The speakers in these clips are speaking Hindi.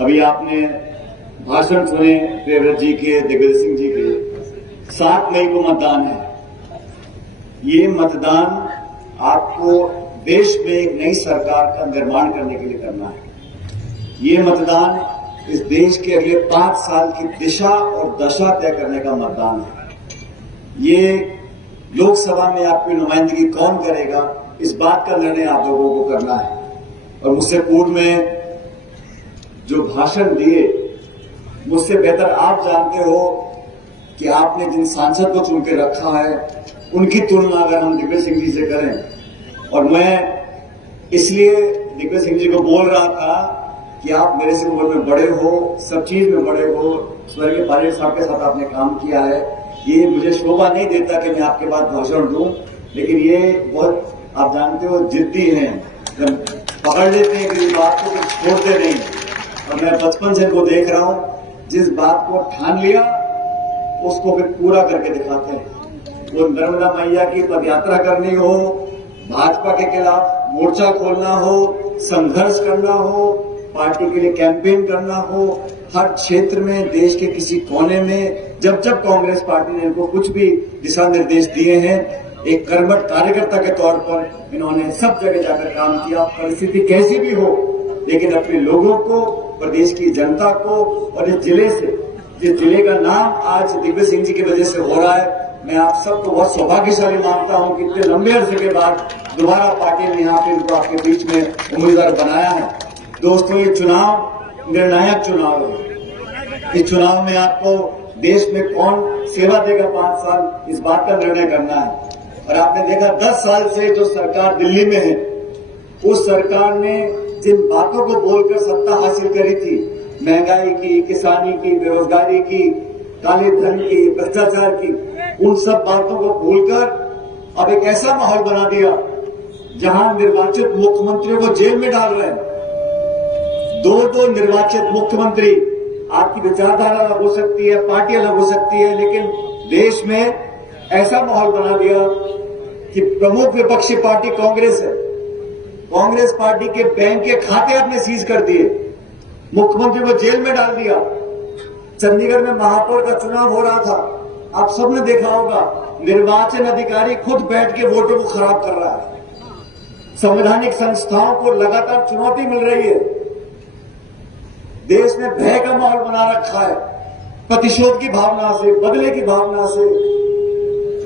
अभी आपने भाषण सुने प्रियव्रत जी के, दिग्विजय सिंह जी के। 7 मई को मतदान है। ये मतदान आपको देश में एक नई सरकार का निर्माण करने के लिए करना है। ये मतदान इस देश के अगले 5 साल की दिशा और दशा तय करने का मतदान है। ये लोकसभा में आपकी नुमाइंदगी कौन करेगा, इस बात का निर्णय आप लोगों को करना है। और मुझसे पूर्व में जो भाषण दिए, मुझसे बेहतर आप जानते हो कि आपने जिन सांसद को चुन के रखा है, उनकी तुलना अगर हम दिग्विजय सिंह जी से करें, और मैं इसलिए दिग्विजय सिंह जी को बोल रहा था कि आप मेरे से उम्र में बड़े हो, सब चीज में बड़े हो, स्वर्गीय पायलट साहब के साथ आपने काम किया है, ये मुझे शोभा नहीं देता कि मैं आपके बाद भाषण दूं, लेकिन ये बहुत आप जानते हो जिद्दी हैं, जब पकड़ लेते हैं कि इस बात को छोड़ते नहीं। और मैं बचपन से इनको देख रहा हूं, जिस बात को ठान लिया उसको फिर पूरा करके दिखाते हैं। वो नर्मदा मैया की पदयात्रा करनी हो, भाजपा के खिलाफ मोर्चा खोलना हो, संघर्ष करना हो, पार्टी के लिए कैंपेन करना हो, हर क्षेत्र में देश के किसी कोने में जब जब कांग्रेस पार्टी ने इनको कुछ भी दिशा निर्देश दिए हैं, एक कर्मठ कार्यकर्ता के तौर पर इन्होंने सब जगह जाकर काम किया। परिस्थिति कैसी भी हो, लेकिन अपने लोगों को, प्रदेश की जनता को और इस जिले से, जिस जिले का नाम आज दिग्विजय सिंह जी की वजह से हो रहा है, मैं आप सबको बहुत सौभाग्यशाली मानता हूं कि इतने लंबे अरसे के बाद दोबारा पार्टी ने यहाँ पे इनको आपके बीच में उम्मीदवार बनाया है। दोस्तों, ये चुनाव निर्णायक चुनाव है। इस चुनाव में आपको देश में कौन सेवा देगा 5 साल, इस बात का निर्णय करना है। और आपने देखा 10 साल से जो सरकार दिल्ली में है, उस सरकार ने जिन बातों को बोलकर सत्ता हासिल करी थी, महंगाई की, किसानी की, बेरोजगारी की, काले धन की, भ्रष्टाचार की, उन सब बातों को भूलकर अब एक ऐसा माहौल बना दिया जहां निर्वाचित मुख्यमंत्रियों को जेल में डाल रहे हैं। 2 निर्वाचित मुख्यमंत्री। आपकी विचारधारा अलग हो सकती है, पार्टी अलग हो सकती है, लेकिन देश में ऐसा माहौल बना दिया कि प्रमुख विपक्षी पार्टी कांग्रेस है। कांग्रेस पार्टी के बैंक के खाते आपने सीज कर दिए, मुख्यमंत्री को जेल में डाल दिया। चंडीगढ़ में महापौर का चुनाव हो रहा था, आप सबने देखा होगा, निर्वाचन अधिकारी खुद बैठ के वोटों को खराब कर रहा है। संवैधानिक संस्थाओं को लगातार चुनौती मिल रही है। देश में भय का माहौल बना रखा है, प्रतिशोध की भावना से, बदले की भावना से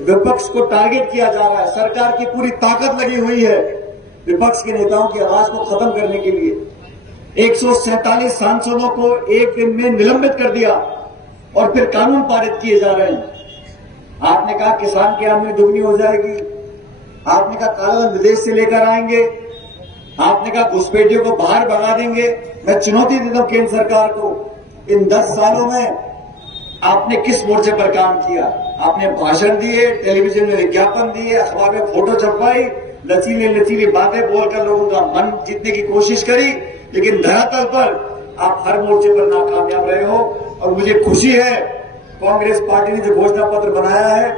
विपक्ष को टारगेट किया जा रहा है। सरकार की पूरी ताकत लगी हुई है विपक्ष के नेताओं की आवाज को खत्म करने के लिए। 147 सांसदों को एक दिन में निलंबित कर दिया और फिर कानून पारित किए जा रहे हैं। आपने कहा किसान की आमदनी दुगनी हो जाएगी, आपने कहा कालाधन विदेश से लेकर आएंगे, आपने कहा घुसपैठियों को बाहर भगा देंगे। मैं चुनौती देता हूं केंद्र सरकार को, इन 10 सालों में आपने किस मोर्चे पर काम किया? आपने भाषण दिए, टेलीविजन में विज्ञापन दिए, अखबार में फोटो छपवाई, लचीली बातें बोलकर लोगों का मन जीतने की कोशिश करी, लेकिन धरातल पर आप हर मोर्चे पर नाकामयाब रहे हो। और मुझे खुशी है, कांग्रेस पार्टी ने जो घोषणा पत्र बनाया है,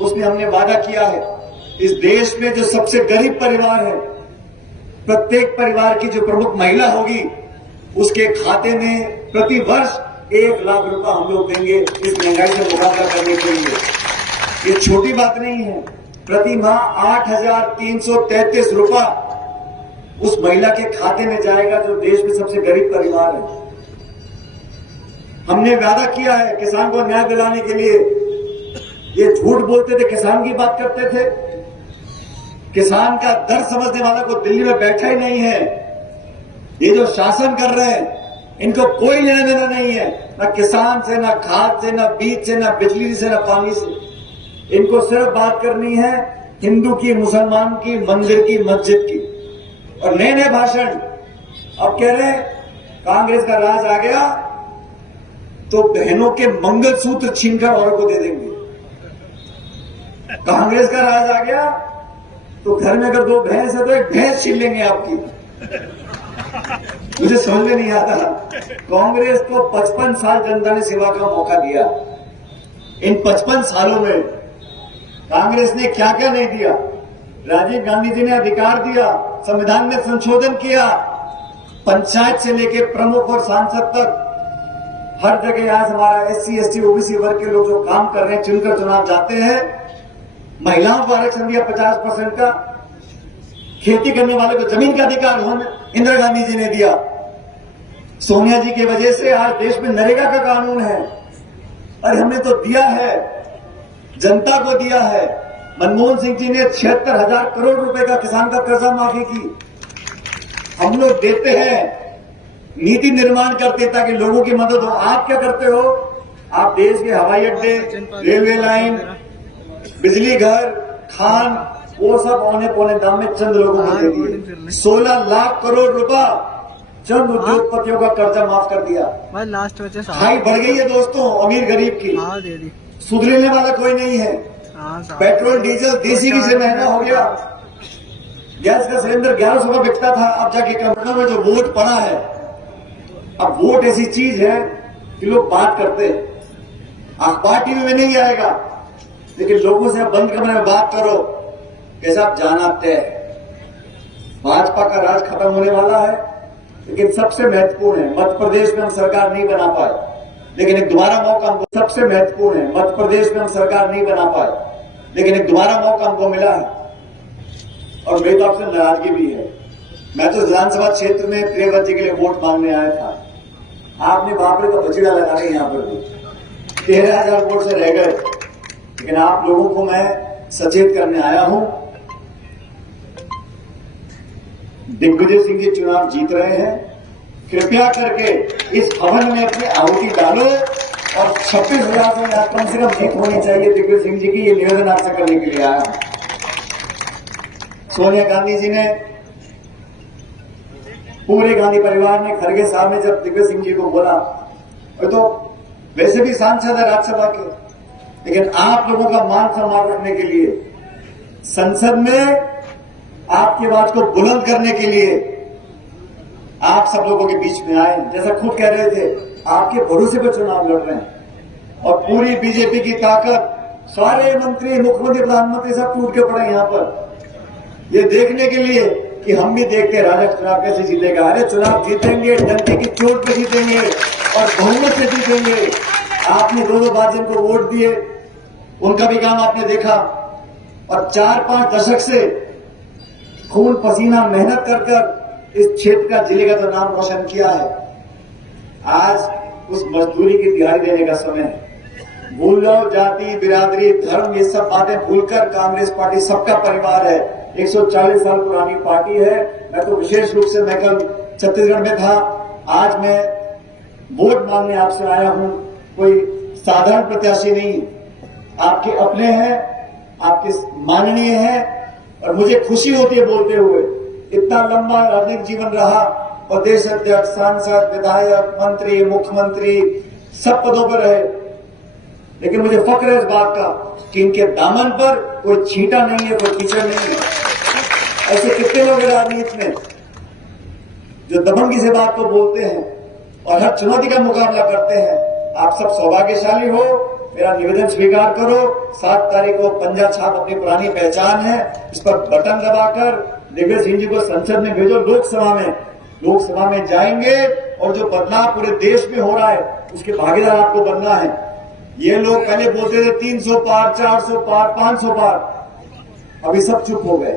उसमें हमने वादा किया है, इस देश में जो सबसे गरीब परिवार है, प्रत्येक परिवार की जो प्रमुख महिला होगी, उसके खाते में प्रति वर्ष 1 लाख रुपए हम लोग देंगे इस महंगाई से मुकाबला करने के लिए। ये छोटी बात नहीं है। प्रति माह 8,333 रुपया उस महिला के खाते में जाएगा जो देश में सबसे गरीब परिवार है। हमने वादा किया है किसान को न्याय दिलाने के लिए। ये झूठ बोलते थे, किसान की बात करते थे, किसान का दर्द समझने वाला को दिल्ली में बैठा ही नहीं है। ये जो शासन कर रहे हैं, इनको कोई लेना देना नहीं है, ना किसान से, ना खाद से, ना बीज से, ना बिजली से, ना पानी से। इनको सिर्फ बात करनी है हिंदू की, मुसलमान की, मंदिर की, मस्जिद की। और नए नए भाषण अब कह रहे हैं कांग्रेस का राज आ गया तो बहनों के मंगलसूत्र छीनकर औरत को दे देंगे। कांग्रेस का राज आ गया तो घर में अगर 2 भैंस है तो 1 भैंस छीन लेंगे आपकी। मुझे समझ में नहीं आता, कांग्रेस को 55 साल जनता ने सेवा का मौका दिया। इन 55 सालों में कांग्रेस ने क्या क्या नहीं दिया। राजीव गांधी जी ने अधिकार दिया, संविधान में संशोधन किया, पंचायत से लेके प्रमुख और सांसद तक हर जगह आज हमारा SC ST OBC वर्ग के लोग जो काम कर रहे हैं, चुनकर चुनाव जाते हैं। महिलाओं को आरक्षण दिया 50% का, खेती करने वाले को जमीन का अधिकार इंदिरा गांधी जी ने दिया। सोनिया जी की वजह से आज देश में नरेगा का कानून है। और हमने तो दिया है, जनता को दिया है। मनमोहन सिंह जी ने 76,000 करोड़ रुपए का किसान का कर्जा माफी की। हम लोग देते हैं, नीति निर्माण करते ताकि लोगों की मदद हो। आप क्या करते हो? आप देश के हवाई अड्डे, रेलवे लाइन, बिजली घर, खान, वो सब औने पौने दाम में चंद लोगों को दे दिए। 16 लाख करोड़ रुपया चंद उद्योगपतियों का कर्जा माफ कर दिया। लास्ट में खाई बढ़ गई है दोस्तों, अमीर गरीब की। सुधरने वाला कोई नहीं है। पेट्रोल डीजल देसी घी से महंगा हो गया। गैस का सिलेंडर 1100 का बिकता था, अब जाके कंपनियों में जो वोट पड़ा है। अब वोट ऐसी चीज है कि लोग बात करते हैं, अखबार टीवी में नहीं आएगा, लेकिन लोगों से आप बंद कमरे में बात करो, कैसा आप जान आते हैं। भाजपा का राज खत्म होने वाला है, लेकिन सबसे महत्वपूर्ण है, मध्य प्रदेश में हम सरकार नहीं बना पाए, लेकिन एक दोबारा मौका हमको, सबसे महत्वपूर्ण है, मध्य प्रदेश में हम सरकार नहीं बना पाए, लेकिन एक दोबारा मौका हमको मिला है। और मेरी तो आपसे नाराजगी भी है। मैं तो विधानसभा क्षेत्र में प्रियव्रत जी के लिए वोट मांगने आया था। आपने बापरे का बचड़ा लगा रहे यहाँ पर भी 13,000 वोट से रह गए। लेकिन आप लोगों को मैं सचेत करने आया हूं। दिग्विजय सिंह जी चुनाव जीत रहे हैं, कृपया करके इस हवन में अपनी आहुति डालो और 26,000 से कम जीत होनी चाहिए दिग्विजय सिंह जी की। ये निवेदन आपसे करने के लिए आया। सोनिया गांधी जी ने, पूरे गांधी परिवार ने, खड़गे साहब ने जब दिग्विजय सिंह जी को बोला, तो वैसे भी सांसद है राज्यसभा के, लेकिन आप लोगों का मान सम्मान रखने के लिए, संसद में आपकी आवाज को बुलंद करने के लिए आप सब लोगों के बीच में आए। जैसा खुद कह रहे थे, आपके भरोसे पर चुनाव लड़ रहे हैं और पूरी बीजेपी की ताकत, सारे मंत्री, मुख्यमंत्री, प्रधानमंत्री सब टूट के पड़े यहां पर, ये देखने के लिए कि हम भी देखते हैं राजा चुनाव कैसे जीतेगा। अरे चुनाव जीतेंगे, डंके की चोट पे जीतेंगे और बहुमत से जीतेंगे। आपने 2 बार जिनको वोट दिए, उनका भी काम आपने देखा और 4-5 दशक से खून पसीना मेहनत कर कर इस क्षेत्र का, जिले का तो नाम रोशन किया है। आज उस मजदूरी की दिहाड़ी देने का समय है। भूल जाओ जाति, बिरादरी, धर्म, ये सब बातें भूलकर कांग्रेस पार्टी सबका परिवार है, 140 साल पुरानी पार्टी है। मैं तो विशेष रूप से, मैं कल छत्तीसगढ़ में था, आज मैं वोट मांगने आपसे आया हूं। कोई साधारण प्रत्याशी नहीं, आपके अपने हैं, आपके माननीय हैं और मुझे खुशी होती है बोलते हुए। इतना लंबा राजनीतिक जीवन रहा, प्रदेश अध्यक्ष, सांसद, विधायक, मंत्री, मुख्यमंत्री, सब पदों पर रहे, लेकिन मुझे फक्र है इस बात का कि इनके दामन पर कोई छींटा नहीं है, कोई कीचड़ नहीं है। ऐसे कितने लोग हैं राजनीति में जो दबंगी से बात को बोलते हैं और हर चुनौती का मुकाबला करते हैं। आप सब सौभाग्यशाली हो। मेरा निवेदन स्वीकार करो। 7 तारीख को पंजा छाप अपनी पुरानी पहचान है, इस पर बटन दबाकर दिग्विजय सिंह जी को संसद में भेजो। लोकसभा में जाएंगे और जो बदलाव पूरे देश में हो रहा है उसके भागीदार आपको बनना है। ये लोग पहले बोलते थे 300 पार, 400 पार, 500 पार, अभी सब चुप हो गए,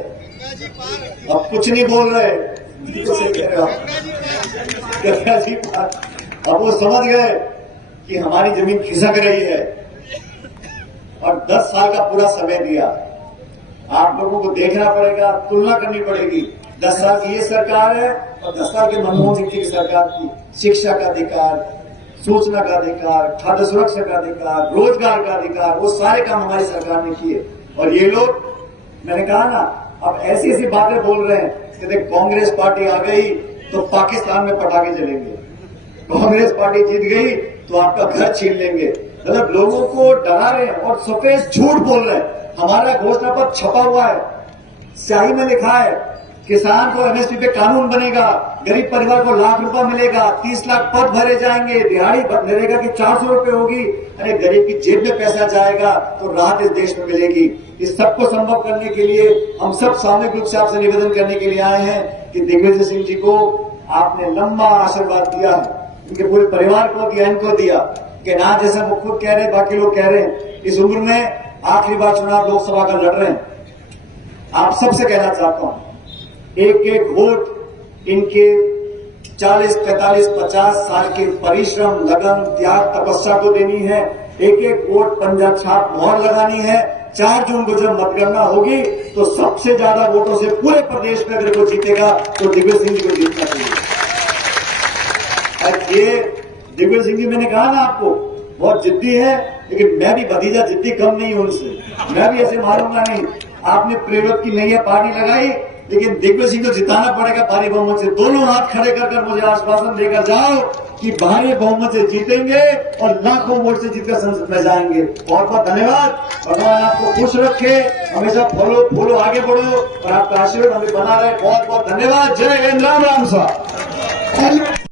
अब कुछ नहीं बोल रहे। अब वो समझ गए कि हमारी जमीन खिसक रही है और 10 साल का पूरा समय दिया। आप लोगों को देखना पड़ेगा, तुलना करनी पड़ेगी। 10 साल की ये सरकार है और 10 साल के मनमोहन सिंह की सरकार की। शिक्षा का अधिकार, सूचना का अधिकार, खाद्य सुरक्षा का अधिकार, रोजगार का अधिकार, वो सारे काम हमारी सरकार ने किए। और ये लोग, मैंने कहा ना, अब ऐसी ऐसी बातें बोल रहे हैं कि देख कांग्रेस पार्टी आ गई तो पाकिस्तान में पटाखे चलेंगे, कांग्रेस पार्टी जीत गई तो आपका घर छीन लेंगे। मतलब लोगों को डरा रहे हैं और सफेद झूठ बोल रहे हैं। हमारा घोषणा पत्र छपा हुआ है, स्याही में लिखा है, किसान को एमएसपी पे कानून बनेगा, गरीब परिवार को लाख रुपया मिलेगा, 30 लाख पद भरे जाएंगे, दिहाड़ी नरेगा की 400 रुपए होगी। अरे गरीब की जेब में पैसा जाएगा तो राहत इस देश में मिलेगी। इस सबको संभव करने के लिए हम सब सामूहिक रूप से आपसे निवेदन करने के लिए आए हैं कि दिग्विजय सिंह जी को आपने लंबा आशीर्वाद दिया है, इनके पूरे परिवार को दिया, इनको दिया कि ना जैसा वो खुद कह रहे बाकी लोग कह रहे हैं, इस उम्र में आखिरी बार चुनाव लोकसभा का लड़ रहे हैं। आप सबसे कहना चाहता हूं, एक एक वोट इनके 40, 45, 50 साल के परिश्रम, लगन, त्याग, तपस्या को देनी है। एक एक वोट पंजा छाप मोहर लगानी है। 4 जून को जब मतगणना होगी तो सबसे ज्यादा वोटों से पूरे प्रदेश में अगर वो जीतेगा तो दिग्विजय सिंह जी को जीतना चाहिए। और ये दिग्विजय सिंह जी, मैंने कहा ना आपको, बहुत जिद्दी है, लेकिन मैं भी भतीजा जिद्दी कम नहीं हूं उनसे, मैं भी ऐसे मारूंगा नहीं। आपने प्रेरक की नैया पानी लगाई, लेकिन दिग्विजय सिंह को जिताना पड़ेगा भारी बहुमत से। दोनों हाथ खड़े कर मुझे आश्वासन देकर जाओ कि भारी बहुमत से जीतेंगे और लाखों वोट से जीतकर संसद में जाएंगे। बहुत बहुत धन्यवाद। भगवान आपको खुश रखे, हमेशा फूलो आगे बढ़ो और आपका आशीर्वाद हमें बना रहे। बहुत बहुत धन्यवाद। जय हिंद, राम राम साहब।